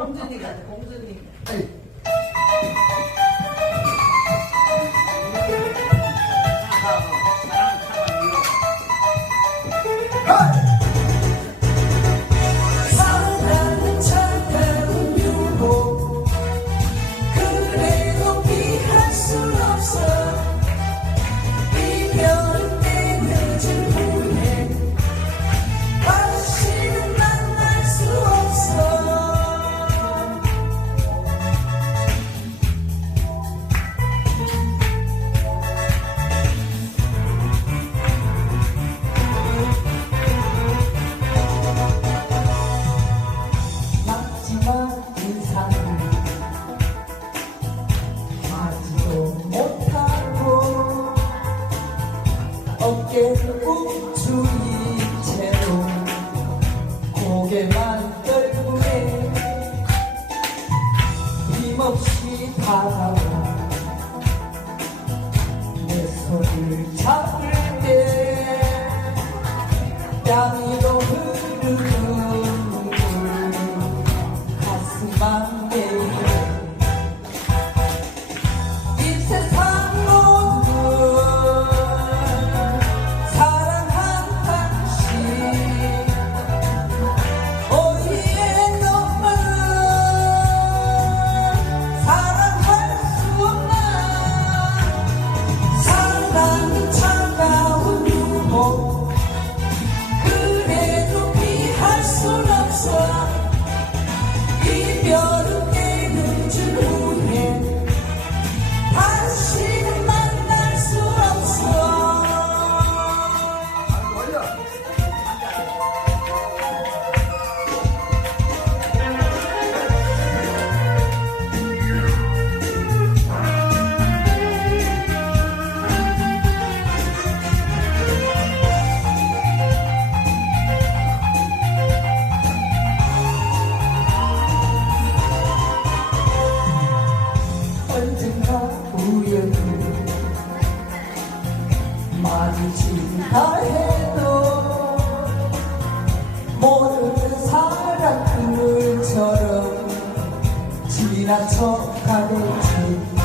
공주님 같아, 공주님. 아니. 힘없이 다가와. 내 손을 잡을 때 땀이 더 흐르는 물. 가슴 안에 다 해도 모르는 사람 그물처럼 지나쳐가는 싶